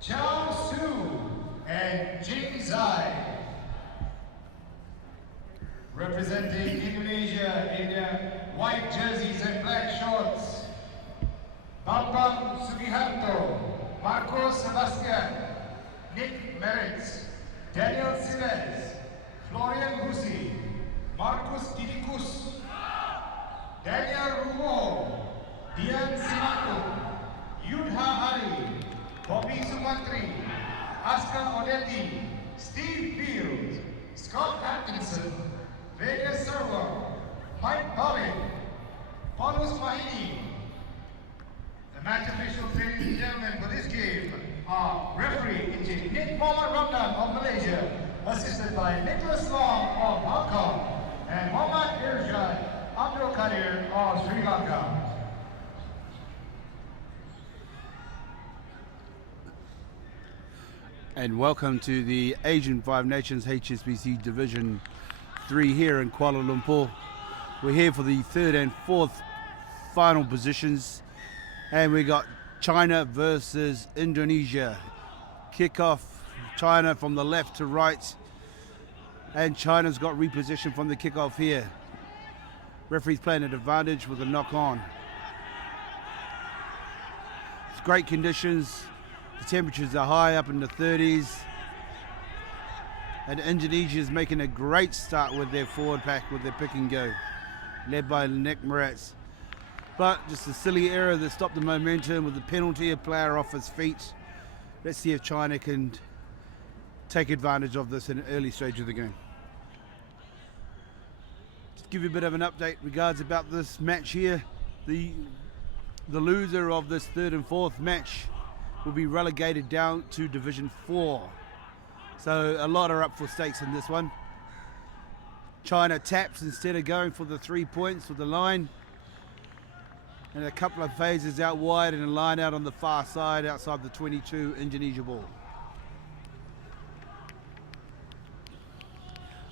Chao Su and Jing Zai. Representing Indonesia in their white jerseys and black shorts, Bambang Sugiharto, Marco Sebastian, Nick Meritz, Daniel Siles, Florian Busi, Marcus Didikus, Daniel Rumo, Dian Simaku, Yudha Hari, Bobby Sumantri, Aska Odetti, Steve Fields, Scott Atkinson, Vegas Server, Mike Bobbin, Paulus Mahini. The match officials, ladies and gentlemen, for this game are referee in Nick Muhammad Ramdan of Malaysia, assisted by Nicholas Long of Hong Kong, and Muhammad Irshad Abdul Kadir of Sri Lanka. And welcome to the Asian Five Nations HSBC Division 3 here in Kuala Lumpur. We're here for the third and fourth final positions, and we got China versus Indonesia. Kickoff, China from the left to right, and China's got reposition from the kickoff here. Referee's playing at advantage with a knock on. It's great conditions. The temperatures are high, up in the 30s. And Indonesia is making a great start with their forward pack, with their pick and go, led by Nick Meritz. But just a silly error that stopped the momentum with the penalty, a player off his feet. Let's see if China can take advantage of this in an early stage of the game. Just give you a bit of an update regards about this match here. The loser of this third and fourth match will be relegated down to Division 4. So a lot are up for stakes in this one. China taps instead of going for the 3 points with the line. And a couple of phases out wide and a line out on the far side outside the 22 Indonesia ball.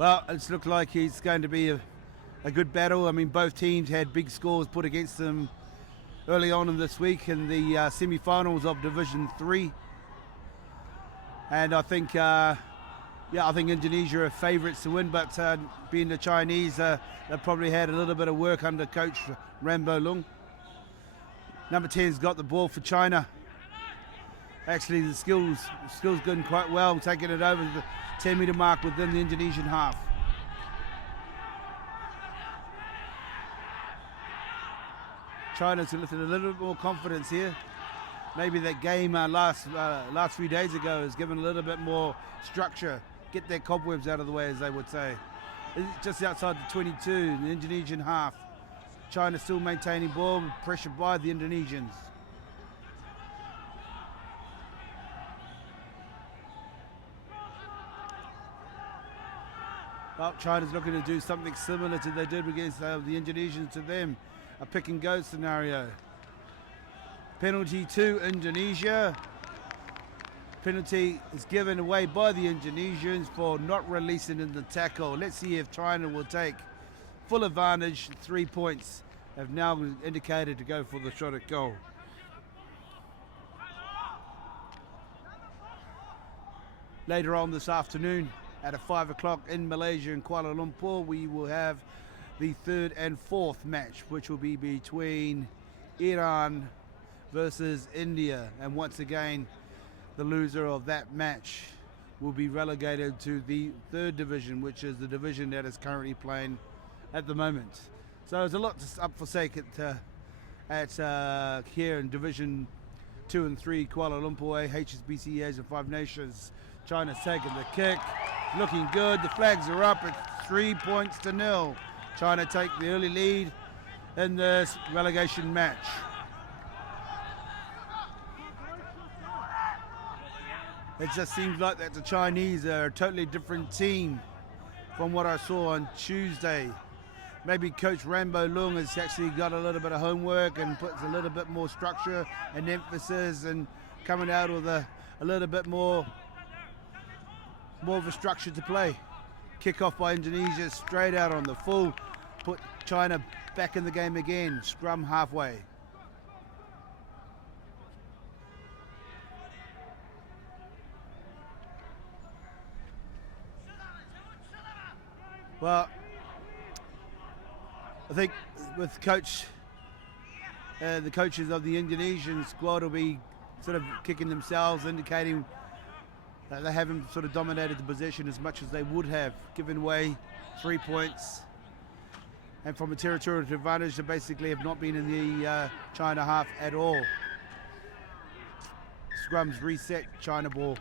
Well, it's looked like it's going to be a good battle. I mean, both teams had big scores put against them early on in this week in the semi-finals of Division 3. And I think, I think Indonesia are favourites to win, but being the Chinese, they probably had a little bit of work under coach Rambo Lung. Number 10's got the ball for China. Actually, the skills going quite well, taking it over the 10-metre mark within the Indonesian half. China's lifted a little bit more confidence here. Maybe that game last few days ago has given a little bit more structure. Get their cobwebs out of the way, as they would say. It's just outside the 22, the Indonesian half. China still maintaining ball, pressured by the Indonesians. Well, China's looking to do something similar to they did against the Indonesians to them. A pick and go scenario. Penalty to Indonesia. Penalty is given away by the Indonesians for not releasing in the tackle. Let's see if China will take full advantage. 3 points have now indicated to go for the shot at goal. Later on this afternoon at 5 o'clock in Malaysia in Kuala Lumpur, we will have the third and fourth match, which will be between Iran versus India, and once again the loser of that match will be relegated to the third division, which is the division that is currently playing at the moment. So there's a lot up for stake at here in Division 2 and 3 Kuala Lumpur, HSBC Asian Five Nations. China's taking the kick, looking good. The flags are up. It's 3 points to 0. China take the early lead in this relegation match. It just seems like that the Chinese are a totally different team from what I saw on Tuesday. Maybe Coach Rambo Lung has actually got a little bit of homework and puts a little bit more structure and emphasis and coming out with a little bit more of a structure to play. Kick off by Indonesia straight out on the full. Put China back in the game again. Scrum halfway. Well, I think with the coaches of the Indonesian squad will be sort of kicking themselves, indicating that they haven't sort of dominated the possession as much as they would have, given away 3 points. And from a territorial advantage, they basically have not been in the China half at all. Scrums reset, China ball.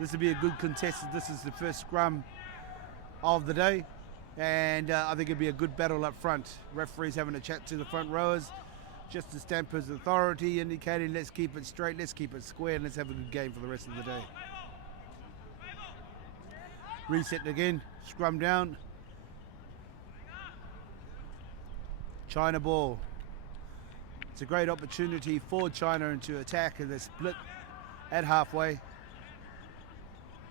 This will be a good contest. This is the first scrum of the day. And I think it'll be a good battle up front. Referees having a chat to the front rowers, just to stamp his authority, indicating let's keep it straight, let's keep it square, and let's have a good game for the rest of the day. Reset again, scrum down. China ball. It's a great opportunity for China to attack, and they split at halfway.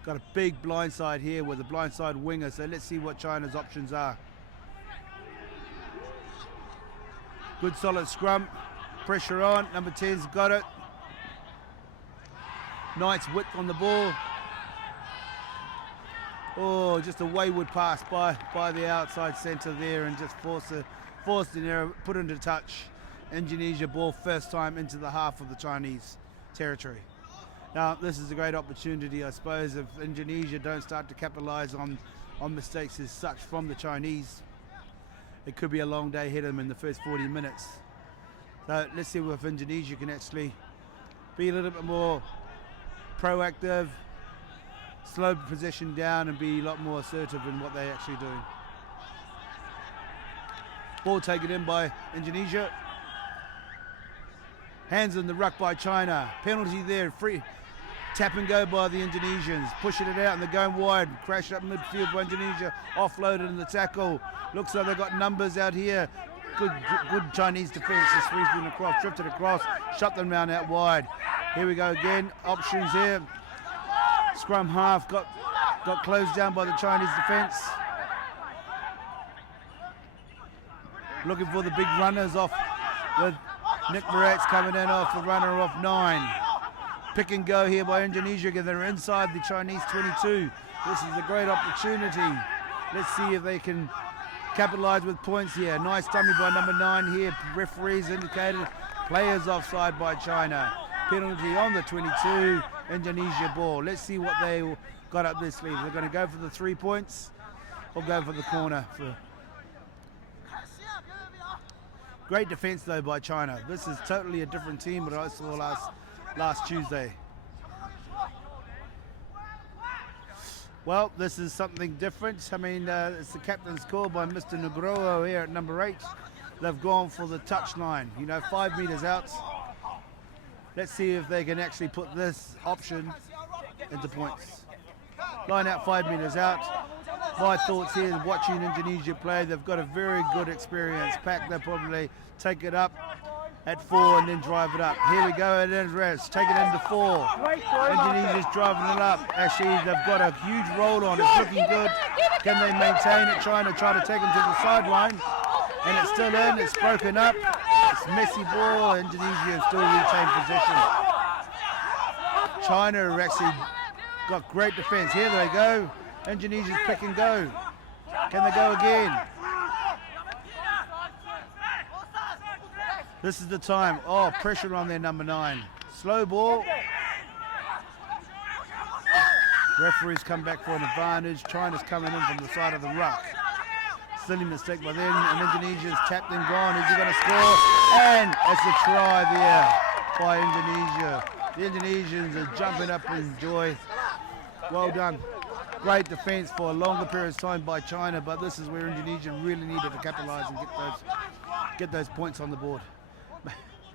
Got a big blindside here with a blindside winger, so let's see what China's options are. Good solid scrum, pressure on, number 10's got it. Nice width on the ball. Oh, just a wayward pass by the outside centre there, and just forced an error, put into touch. Indonesia ball first time into the half of the Chinese territory. Now, this is a great opportunity, I suppose, if Indonesia don't start to capitalise on mistakes as such from the Chinese. It could be a long day ahead of them in the first 40 minutes. So let's see if Indonesia can actually be a little bit more proactive, slow possession down, and be a lot more assertive in what they're actually doing. Ball taken in by Indonesia. Hands in the ruck by China. Penalty there, free. Tap and go by the Indonesians. Pushing it out and they're going wide. Crash up midfield by Indonesia. Offloaded in the tackle. Looks like they've got numbers out here. Good Chinese defence. Just sweeping across, drifted across, shut them down out wide. Here we go again. Options here. Scrum half got closed down by the Chinese defence. Looking for the big runners off with Nick Moretz coming in off the runner off 9. Pick and go here by Indonesia. They're inside the Chinese 22. This is a great opportunity. Let's see if they can capitalise with points here. Nice dummy by number 9 here. Referees indicated players offside by China. Penalty on the 22. Indonesia ball. Let's see what they got up their sleeve. They're going to go for the 3 points or go for the corner. Great defence though by China. This is totally a different team that I saw last Tuesday. Well, this is something different. I mean, it's the captain's call by Mr. Nugroho here at number 8. They've gone for the touchline, 5 metres out. Let's see if they can actually put this option into points. Line out 5 metres out. My thoughts here, watching Indonesia play, they've got a very good experience pack. They'll probably take it up at 4 and then drive it up. Here we go, and then rest. Take it into 4. Indonesia's driving it up. Actually, they've got a huge roll on. It's looking good. Can they maintain it? China try to take them to the sideline. And it's still in. It's broken up. It's messy ball. Indonesia still retain possession. China have actually got great defence. Here they go. Indonesia's pick and go. Can they go again? This is the time. Oh, pressure on their number 9. Slow ball. Referees come back for an advantage. China's coming in from the side of the ruck. Silly mistake by them. And Indonesia's tapped and gone. Is he going to score? And it's a try there by Indonesia. The Indonesians are jumping up in joy. Well done. Great defence for a longer period of time by China, but this is where Indonesia really needed to capitalise and get those points on the board.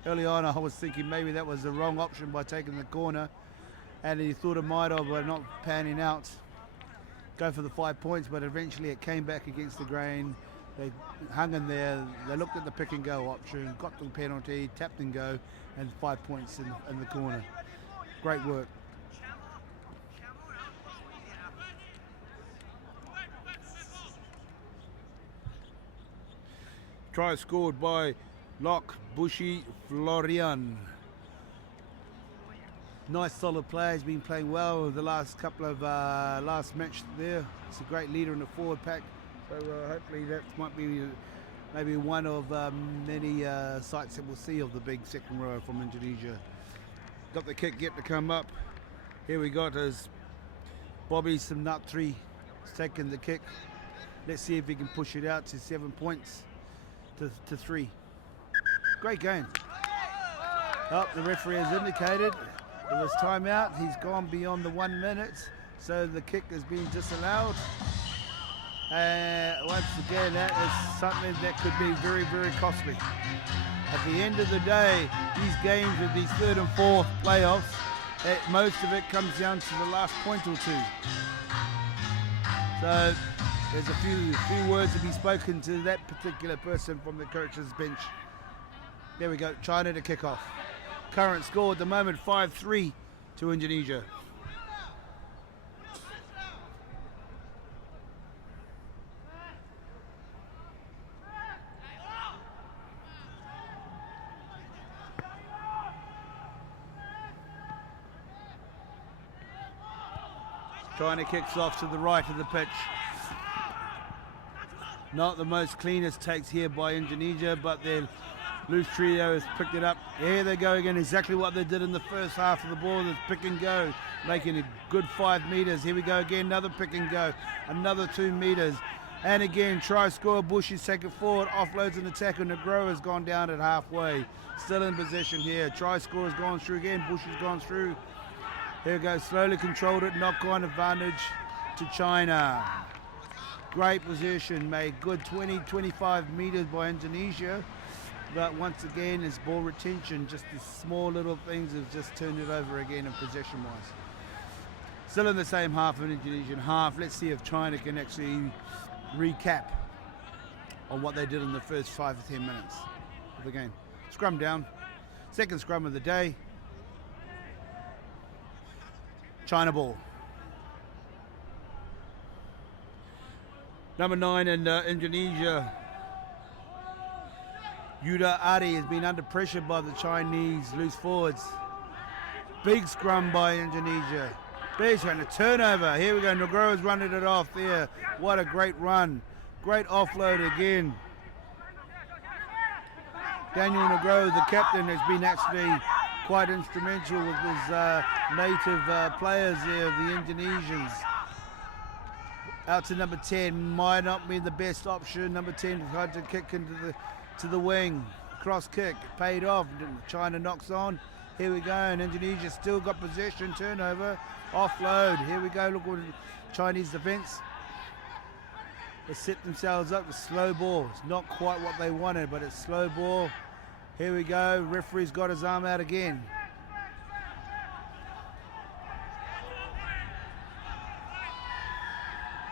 Early on, I was thinking maybe that was the wrong option by taking the corner, and he thought it might have, but not panning out. Go for the 5 points, but eventually it came back against the grain. They hung in there. They looked at the pick and go option, got the penalty, tapped and go, and 5 points in the corner. Great work. Try scored by Locke Bushi Florian. Nice solid player. He's been playing well the last couple of last match there. He's a great leader in the forward pack. So hopefully that might be maybe one of many sights that we'll see of the big second row from Indonesia. Got the kick yet to come up. Here we got as Bobby Simnatri taking the kick. Let's see if he can push it out to 7 points to 3. Great game. Oh, the referee has indicated there was timeout. He's gone beyond the 1 minute, so the kick has been disallowed. Once again, that is something that could be very, very costly. At the end of the day, these games with these third and fourth playoffs, most of it comes down to the last point or two. So there's a few words to be spoken to that particular person from the coach's bench. There we go, China to kick off. Current score at the moment 5-3 to Indonesia. China kicks off to the right of the pitch. Not the most cleanest takes here by Indonesia, but their loose trio has picked it up. Here they go again, exactly what they did in the first half of the ball. This pick and go, making a good 5 meters. Here we go again, another pick and go, another 2 meters. And again, try score, Bush is taken forward, offloads an attack, and Negro has gone down at halfway. Still in possession here. Try score has gone through again, Bush has gone through. Here we go, slowly controlled it, knock-on advantage to China. Great position, made good 20-25 meters by Indonesia. But once again, it's ball retention, just the small little things have just turned it over again in possession-wise. Still in the same half of an Indonesian half. Let's see if China can actually recap on what they did in the first 5 to 10 minutes of the game. Scrum down, second scrum of the day. China ball. Number 9 in Indonesia, Yuda Ari, has been under pressure by the Chinese loose forwards. Big scrum by Indonesia. Big scrum, a turnover. Here we go, Nugroho's running it off there. What a great run. Great offload again. Daniel Nugroho, the captain, has been actually quite instrumental with his native players there, the Indonesians. Out to number 10, might not be the best option. Number 10 tried to kick into the wing. Cross kick, paid off. China knocks on. Here we go, and Indonesia still got possession, turnover, offload. Here we go, look what Chinese defense. They set themselves up with slow ball. It's not quite what they wanted, but it's slow ball. Here we go, referee's got his arm out again.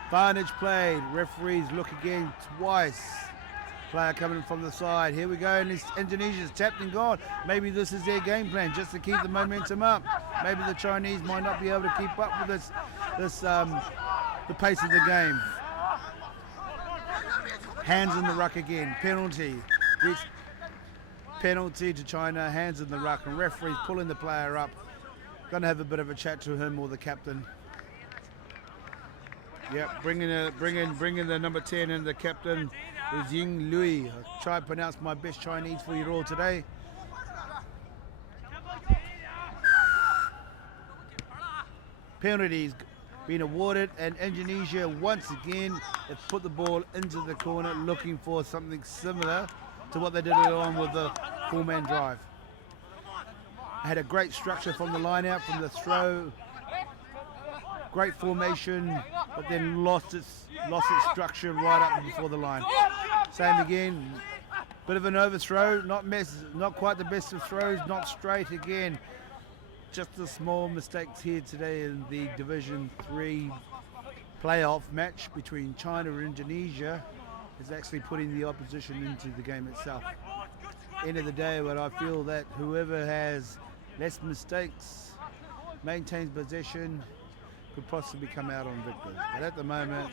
Advantage played, referees look again twice. Player coming from the side, here we go, and Indonesia's tapped and gone. Maybe this is their game plan, just to keep the momentum up. Maybe the Chinese might not be able to keep up with the pace of the game. Hands in the ruck again, penalty. This penalty to China, hands in the ruck, and referee's pulling the player up. Gonna have a bit of a chat to him or the captain. Yep, bringing the number 10 and the captain is Ying Lui. I'll try and pronounce my best Chinese for you all today. Penalties been awarded, and Indonesia once again have put the ball into the corner, looking for something similar to what they did earlier on with the four-man drive. Had a great structure from the line out, from the throw. Great formation, but then lost its structure right up before the line. Same again, bit of an overthrow, not quite the best of throws, not straight again. Just the small mistakes here today in the Division 3 playoff match between China and Indonesia is actually putting the opposition into the game itself. End of the day, but I feel that whoever has less mistakes, maintains possession, could possibly come out on victors. But at the moment,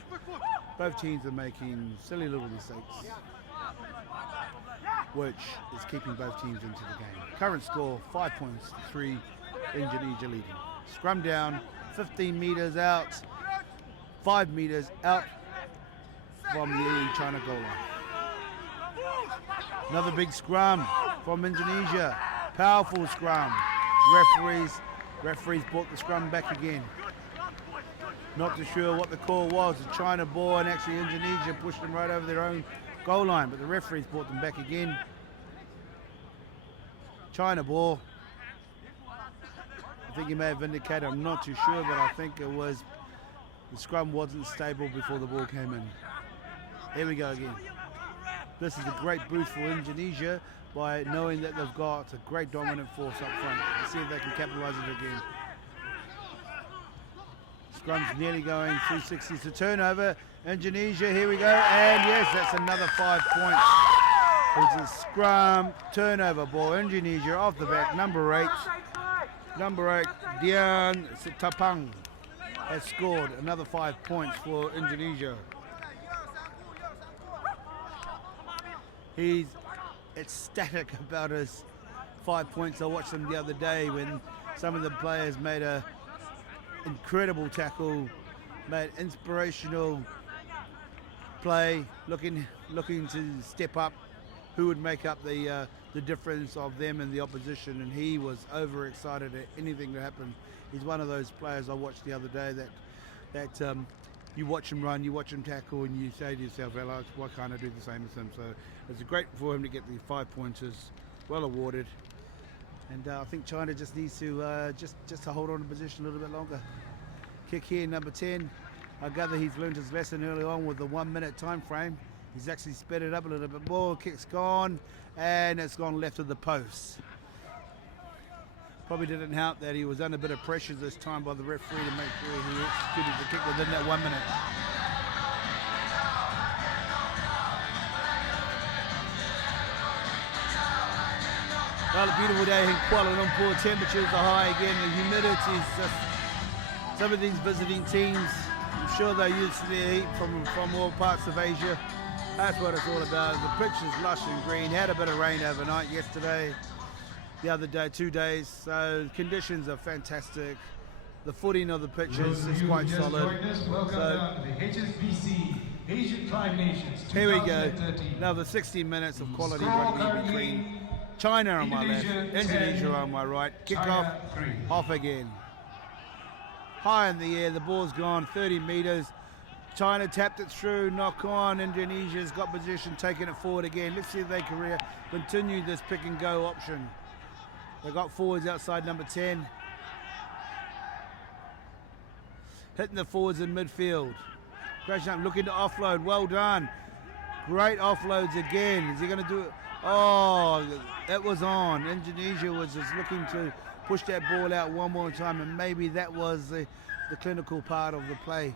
both teams are making silly little mistakes, which is keeping both teams into the game. Current score, 5 points, 3 Indonesia leading. Scrum down, 15 meters out, 5 meters out from the China goal line. Another big scrum from Indonesia. Powerful scrum. Referees brought the scrum back again. Not too sure what the call was. The China ball, and actually Indonesia pushed them right over their own goal line, but the referees brought them back again. China ball. I think he may have indicated, I'm not too sure, but I think it was the scrum wasn't stable before the ball came in. Here we go again. This is a great boost for Indonesia by knowing that they've got a great dominant force up front. Let's see if they can capitalise it again. Scrum's nearly going 360 to turnover. Indonesia, here we go, and yes, that's another 5 points. It's a scrum turnover ball. Indonesia off the back, number 8, Dian Sitapang has scored another 5 points for Indonesia. He's ecstatic about his 5 points. I watched them the other day when some of the players made a incredible tackle, made inspirational play, looking to step up. Who would make up the difference of them and the opposition? And he was overexcited at anything that happened. He's one of those players I watched the other day that you watch him run, you watch him tackle, and you say to yourself, Alex, why can't I do the same as him? So it's great for him to get the 5 pointers, well awarded. And I think China just needs to just to hold on to position a little bit longer. Kick here, number 10. I gather he's learned his lesson early on with the 1 minute time frame. He's actually sped it up a little bit more. Kick's gone, and it's gone left of the post. Probably didn't help that he was under a bit of pressure this time by the referee to make sure he executed the kick within that 1 minute. Well, a beautiful day in Kuala Lumpur. Temperatures are high again. The humidity is just... Some of these visiting teams, I'm sure they're used to the heat from all parts of Asia. That's what it's all about. The pitch is lush and green. Had a bit of rain overnight yesterday, the other day, 2 days. So conditions are fantastic. The footing of the pitch is quite solid. So, the HSBC Asian Five Nations. Here we go. Another 60 minutes of quality rugby between China on my left, Indonesia on my right. Kick-off, off again. High in the air, the ball's gone 30 metres. China tapped it through, knock on. Indonesia's got position, taking it forward again. Let's see if they can continue this pick and go option. They got forwards outside number 10. Hitting the forwards in midfield. Crashing up, looking to offload, well done. Great offloads again. Is he going to do it? Oh, that was on. Indonesia was just looking to push that ball out one more time, and maybe that was the clinical part of the play.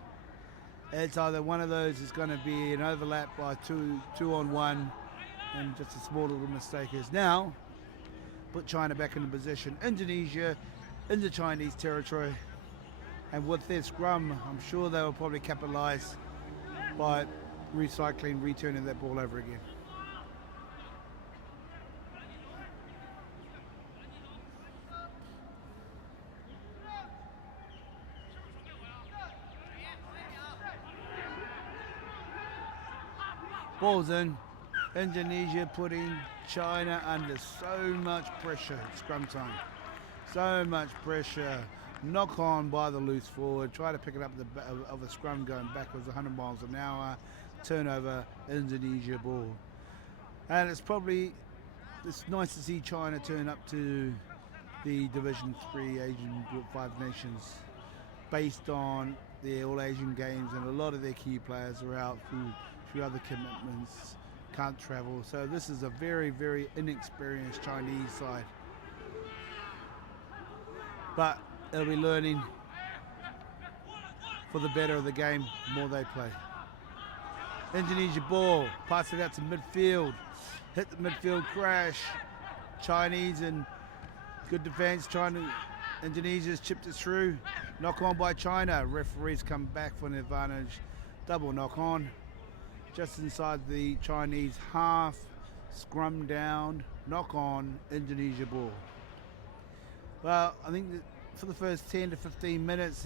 It's either one of those is going to be an overlap by two on one, and just a small little mistake is now put China back in position. Indonesia in the Chinese territory, and with their scrum, I'm sure they will probably capitalise by returning that ball over again. Ball's in. Indonesia putting China under so much pressure. Scrum time. So much pressure. Knock on by the loose forward. Try to pick it up of the scrum going backwards 100 miles an hour. Turnover, Indonesia ball. And it's nice to see China turn up to the Division 3 Asian Group 5 nations based on the All Asian Games, and a lot of their key players are out through other commitments, can't travel. So this is a very, very inexperienced Chinese side. But they'll be learning for the better of the game the more they play. Indonesia ball, pass it out to midfield, hit the midfield crash. Chinese and good defense. Indonesia's chipped it through. Knock on by China. Referees come back for an advantage. Double knock on. Just inside the Chinese half. Scrum down. Knock on. Indonesia ball. Well, I think that for the first 10 to 15 minutes,